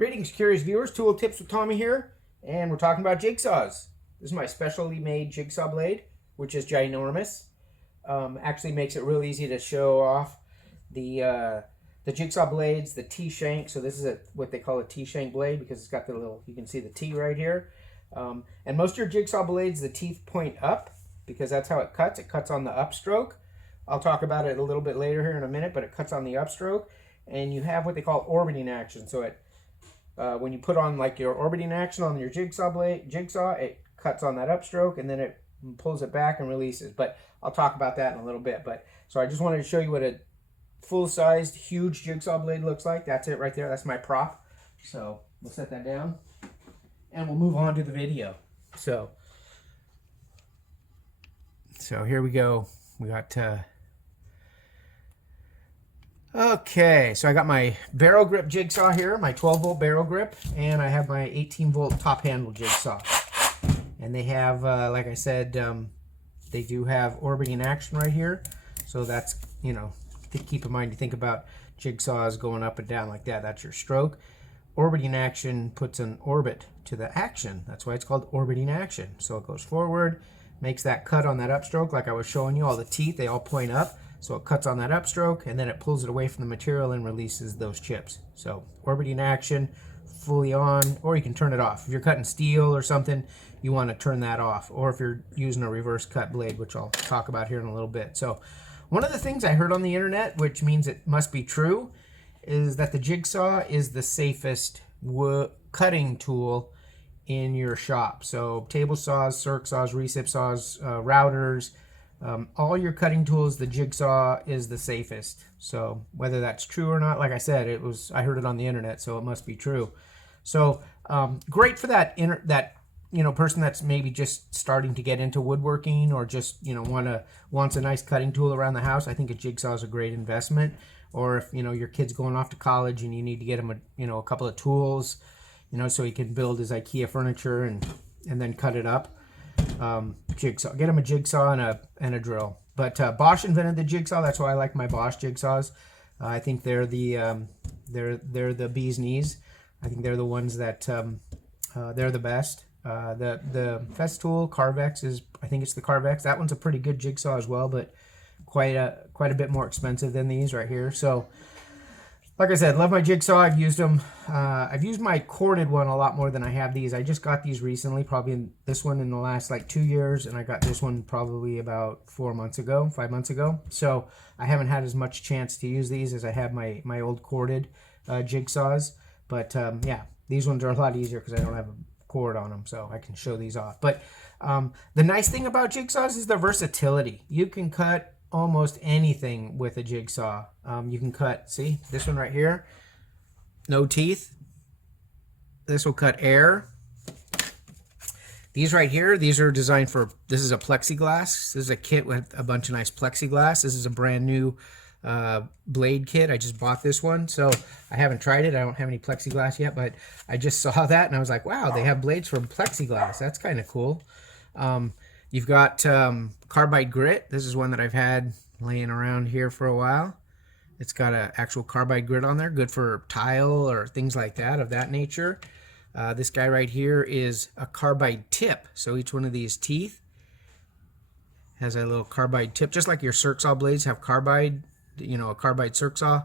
Greetings, curious viewers. Tool Tips with Tommy here, and we're talking about jigsaws. This is my specially made jigsaw blade, which is ginormous. Actually makes it real easy to show off the jigsaw blades, the T-shank. So this is what they call a T-shank blade because it's got the little, you can see the T right here. And most of your jigsaw blades, the teeth point up because that's how it cuts. It cuts on the upstroke. I'll talk about it a little bit later here in a minute, but it cuts on the upstroke. And you have what they call orbiting action. So when you put on like your orbiting action on your jigsaw, it cuts on that upstroke and then it pulls it back and releases. But I'll talk about that in a little bit. But so I just wanted to show you what a full-sized, huge jigsaw blade looks like. That's it right there. That's my prop. So we'll set that down and we'll move on to the video. So here we go. We got okay, so I got my barrel grip jigsaw here, my 12-volt barrel grip, and I have my 18-volt top handle jigsaw. And they have, like I said, they do have orbiting action right here. So that's, you know, keep in mind, you think about jigsaws going up and down like that. That's your stroke. Orbiting action puts an orbit to the action. That's why it's called orbiting action. So it goes forward, makes that cut on that upstroke like I was showing you. All the teeth, they all point up. So it cuts on that upstroke and then it pulls it away from the material and releases those chips. So orbiting action, fully on, or you can turn it off. If you're cutting steel or something, you want to turn that off. Or if you're using a reverse cut blade, which I'll talk about here in a little bit. So one of the things I heard on the internet, which means it must be true, is that the jigsaw is the safest cutting tool in your shop. So table saws, circ saws, recip saws, routers, all your cutting tools, the jigsaw is the safest. So whether that's true or not, like I said, I heard it on the internet, so it must be true. So great for that person that's maybe just starting to get into woodworking or just wants a nice cutting tool around the house. I think a jigsaw is a great investment. Or if your kid's going off to college and you need to get him a couple of tools, so he can build his IKEA furniture and then cut it up. Jigsaw. Get him a jigsaw and a drill. But Bosch invented the jigsaw. That's why I like my Bosch jigsaws. I think they're the bee's knees. I think they're the ones that they're the best. The Festool Carvex I think it's the Carvex. That one's a pretty good jigsaw as well, but quite a bit more expensive than these right here. So like I said, love my jigsaw. I've used them. I've used my corded one a lot more than I have these. I just got these recently, probably this one in the last like 2 years, and I got this one probably about 5 months ago. So I haven't had as much chance to use these as I have my old corded jigsaws. But yeah, these ones are a lot easier because I don't have a cord on them, so I can show these off. But the nice thing about jigsaws is the versatility. You can cut almost anything with a jigsaw. You can cut, see this one right here, no teeth. This will cut air. These right here, these are designed for, this is a plexiglass. This is a kit with a bunch of nice plexiglass. This is a brand new blade kit. I just bought this one, so I haven't tried it. I don't have any plexiglass yet, but I just saw that and I was like, wow, they have blades for plexiglass. That's kind of cool. You've got carbide grit. This is one that I've had laying around here for a while. It's got an actual carbide grit on there, good for tile or things like that of that nature. This guy right here is a carbide tip. So each one of these teeth has a little carbide tip, just like your circ saw blades have carbide, a carbide circ saw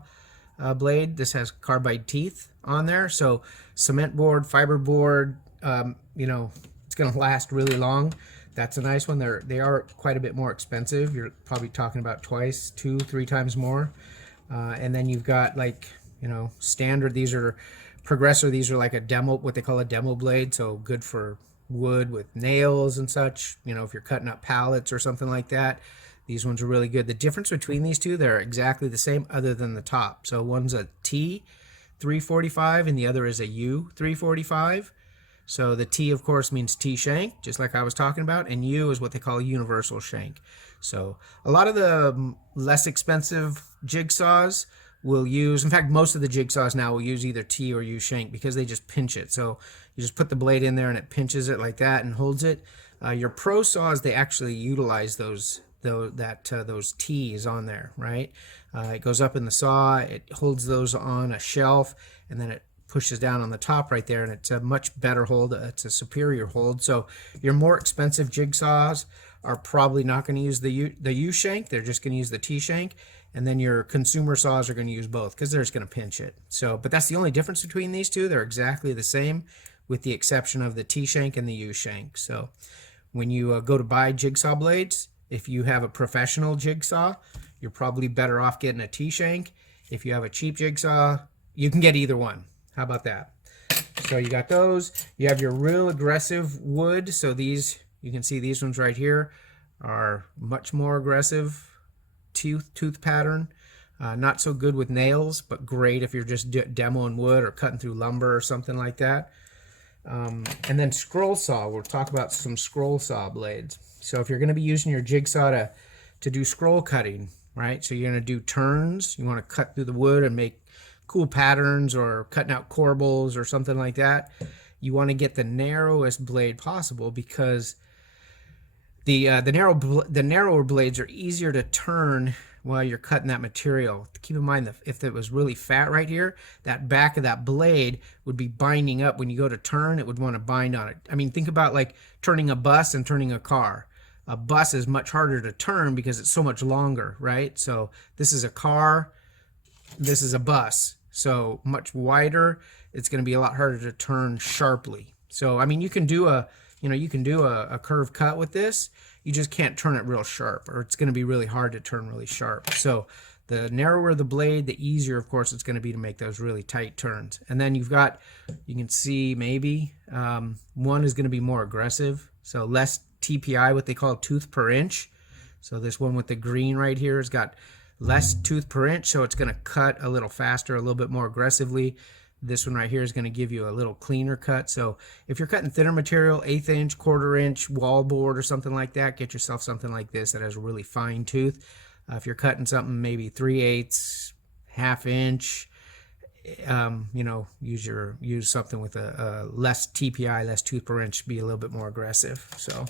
blade. This has carbide teeth on there. So cement board, fiber board, it's going to last really long. That's a nice one. They are quite a bit more expensive. You're probably talking about 2, 3 times more. And then you've got like, standard. These are progressor. These are like a demo, what they call a demo blade. So good for wood with nails and such. If you're cutting up pallets or something like that, these ones are really good. The difference between these two, they're exactly the same other than the top. So one's a T345 and the other is a U345. So the T, of course, means T-shank, just like I was talking about, and U is what they call a universal shank. So a lot of the less expensive jigsaws will use, in fact, most of the jigsaws now will use either T or U shank because they just pinch it. So you just put the blade in there and it pinches it like that and holds it. Your pro saws, they actually utilize those T's on there, right? It goes up in the saw, it holds those on a shelf, and then it pushes down on the top right there, and it's a much better hold. It's a superior hold. So your more expensive jigsaws are probably not going to use the U shank. They're just going to use the T shank. And then your consumer saws are going to use both because they're just going to pinch it. So, but that's the only difference between these two. They're exactly the same with the exception of the T shank and the U shank. So when you go to buy jigsaw blades, if you have a professional jigsaw, you're probably better off getting a T shank. If you have a cheap jigsaw, you can get either one. How about that? So you got those. You have your real aggressive wood. So these, you can see these ones right here are much more aggressive tooth pattern. Not so good with nails, but great if you're just demoing wood or cutting through lumber or something like that. And then scroll saw. We'll talk about some scroll saw blades. So if you're going to be using your jigsaw to do scroll cutting, right? So you're going to do turns. You want to cut through the wood and make cool patterns, or cutting out corbels or something like that. You want to get the narrowest blade possible because the narrower blades are easier to turn while you're cutting that material. Keep in mind that if it was really fat right here, that back of that blade would be binding up. When you go to turn, it would want to bind on it. I mean, think about like turning a bus and turning a car. A bus is much harder to turn because it's so much longer, right? So this is a car, this is a bus. So much wider, it's going to be a lot harder to turn sharply. So, I mean, you can do a curved cut with this. You just can't turn it real sharp, or it's going to be really hard to turn really sharp. So the narrower the blade, the easier, of course, it's going to be to make those really tight turns. And then you've got, you can see maybe one is going to be more aggressive. So less TPI, what they call tooth per inch. So this one with the green right here has got less tooth per inch, so it's going to cut a little faster, a little bit more aggressively. This one right here is going to give you a little cleaner cut. So if you're cutting thinner material, 1/8 inch, 1/4 inch wall board or something like that, get yourself something like this that has a really fine tooth. If you're cutting something maybe 3/8, 1/2 inch, you know, use something with a less TPI, less tooth per inch, be a little bit more aggressive. So,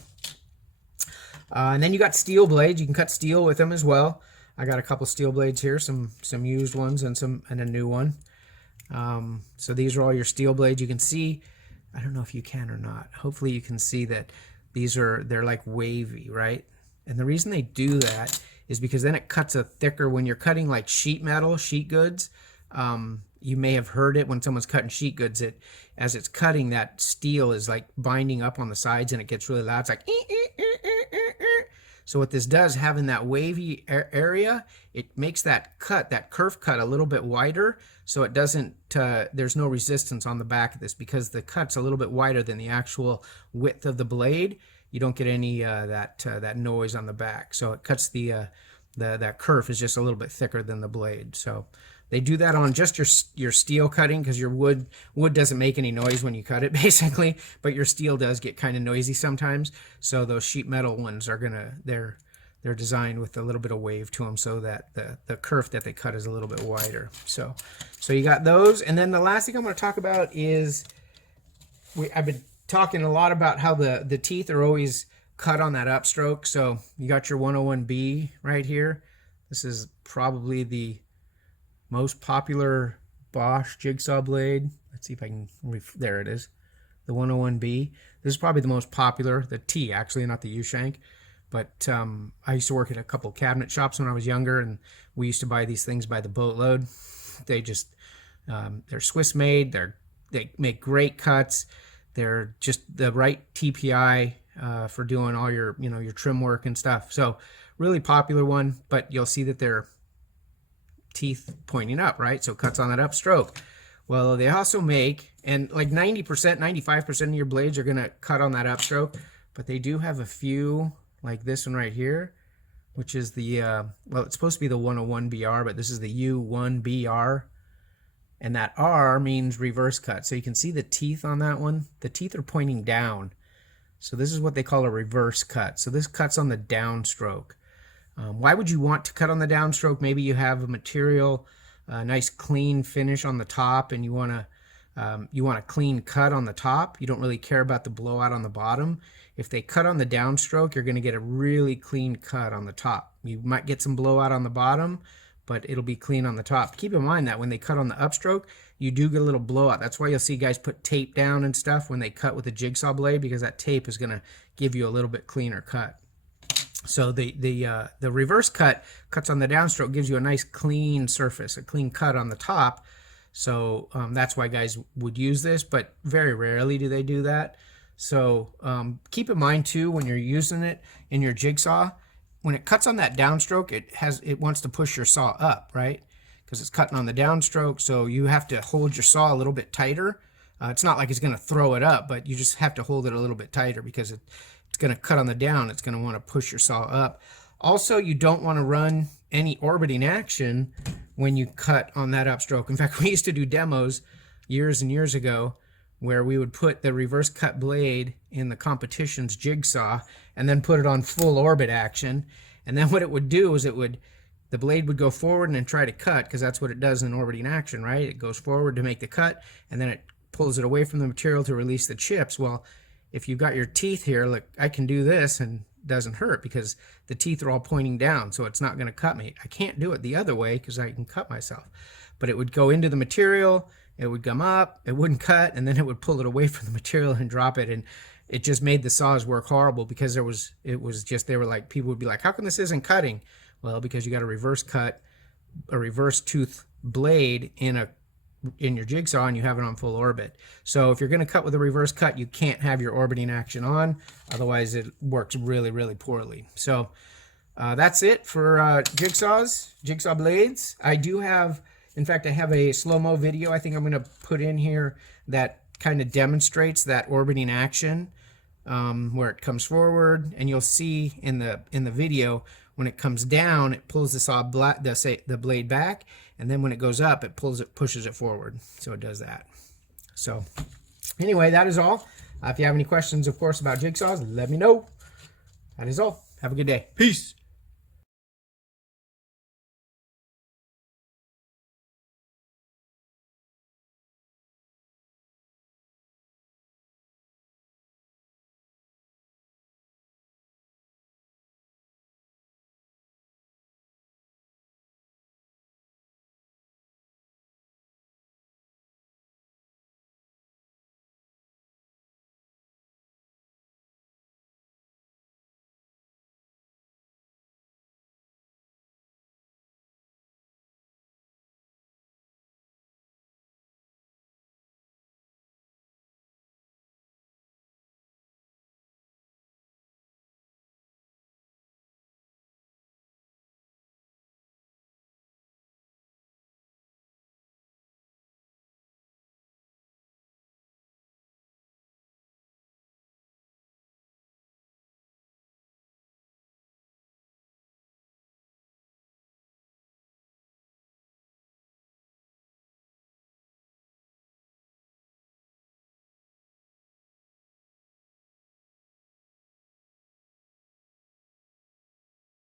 and then you got steel blades. You can cut steel with them as well. I got a couple steel blades here, some used ones and a new one. So these are all your steel blades. You can see, I don't know if you can or not. Hopefully you can see that they're like wavy, right? And the reason they do that is because then it cuts a thicker, when you're cutting like sheet metal, sheet goods, you may have heard it when someone's cutting sheet goods, as it's cutting, that steel is like binding up on the sides and it gets really loud. It's like, so what this does, having that wavy area, it makes that cut, that curve cut, a little bit wider, so it doesn't, there's no resistance on the back of this, because the cut's a little bit wider than the actual width of the blade. You don't get any that noise on the back. So it cuts that kerf is just a little bit thicker than the blade. So they do that on just your steel cutting, because your wood doesn't make any noise when you cut it, basically, but your steel does get kind of noisy sometimes. So those sheet metal ones are they're designed with a little bit of wave to them, so that the kerf that they cut is a little bit wider. So you got those. And then the last thing I'm going to talk about is, I've been talking a lot about how the teeth are always cut on that upstroke. So you got your 101B right here. This is probably the most popular Bosch jigsaw blade. Let's see if I can, there it is, the 101B. This is probably the most popular, the T actually, not the U-shank. But I used to work at a couple cabinet shops when I was younger, and we used to buy these things by the boatload. They just, they're Swiss made, they make great cuts. They're just the right TPI for doing all your, your trim work and stuff. So really popular one, but you'll see that they're teeth pointing up, right? So cuts on that upstroke. Well, they also make, and like 90%, 95% of your blades are going to cut on that upstroke, but they do have a few, like this one right here, which is the, well, it's supposed to be the 101BR, but this is the U1BR, and that R means reverse cut. So you can see the teeth on that one. The teeth are pointing down. So this is what they call a reverse cut. So this cuts on the downstroke. Why would you want to cut on the downstroke? Maybe you have a material, a nice clean finish on the top, and you want a clean cut on the top. You don't really care about the blowout on the bottom. If they cut on the downstroke, you're going to get a really clean cut on the top. You might get some blowout on the bottom, but it'll be clean on the top. Keep in mind that when they cut on the upstroke, you do get a little blowout. That's why you'll see guys put tape down and stuff when they cut with a jigsaw blade, because that tape is going to give you a little bit cleaner cut. So the reverse cuts on the downstroke, gives you a nice clean surface, a clean cut on the top. So that's why guys would use this, but very rarely do they do that. So keep in mind too, when you're using it in your jigsaw, when it cuts on that downstroke, it wants to push your saw up, right? Because it's cutting on the downstroke, so you have to hold your saw a little bit tighter. It's not like it's going to throw it up, but you just have to hold it a little bit tighter because it's going to cut on the down. It's going to want to push your saw up. Also, you don't want to run any orbiting action when you cut on that upstroke. In fact, we used to do demos years and years ago where we would put the reverse cut blade in the competition's jigsaw and then put it on full orbit action. And then what it would do is the blade would go forward and then try to cut, because that's what it does in orbiting action, right? It goes forward to make the cut, and then it pulls it away from the material to release the chips. Well, if you've got your teeth here, look, I can do this and it doesn't hurt because the teeth are all pointing down, so it's not going to cut me. I can't do it the other way because I can cut myself. But it would go into the material, it would come up, it wouldn't cut, and then it would pull it away from the material and drop it. And it just made the saws work horrible because they were like, people would be like, how come this isn't cutting? Well, because you got a reverse tooth blade in your jigsaw and you have it on full orbit. So if you're going to cut with a reverse cut, you can't have your orbiting action on, otherwise it works really, really poorly. So that's it for jigsaw blades. I do have, in fact, I have a slow-mo video I think I'm going to put in here that kind of demonstrates that orbiting action, where it comes forward, and you'll see in the video when it comes down, it pulls the blade back, and then when it goes up, it pushes it forward. So it does that. So anyway, that is all. If you have any questions, of course, about jigsaws, let me know. That is all. Have a good day. Peace.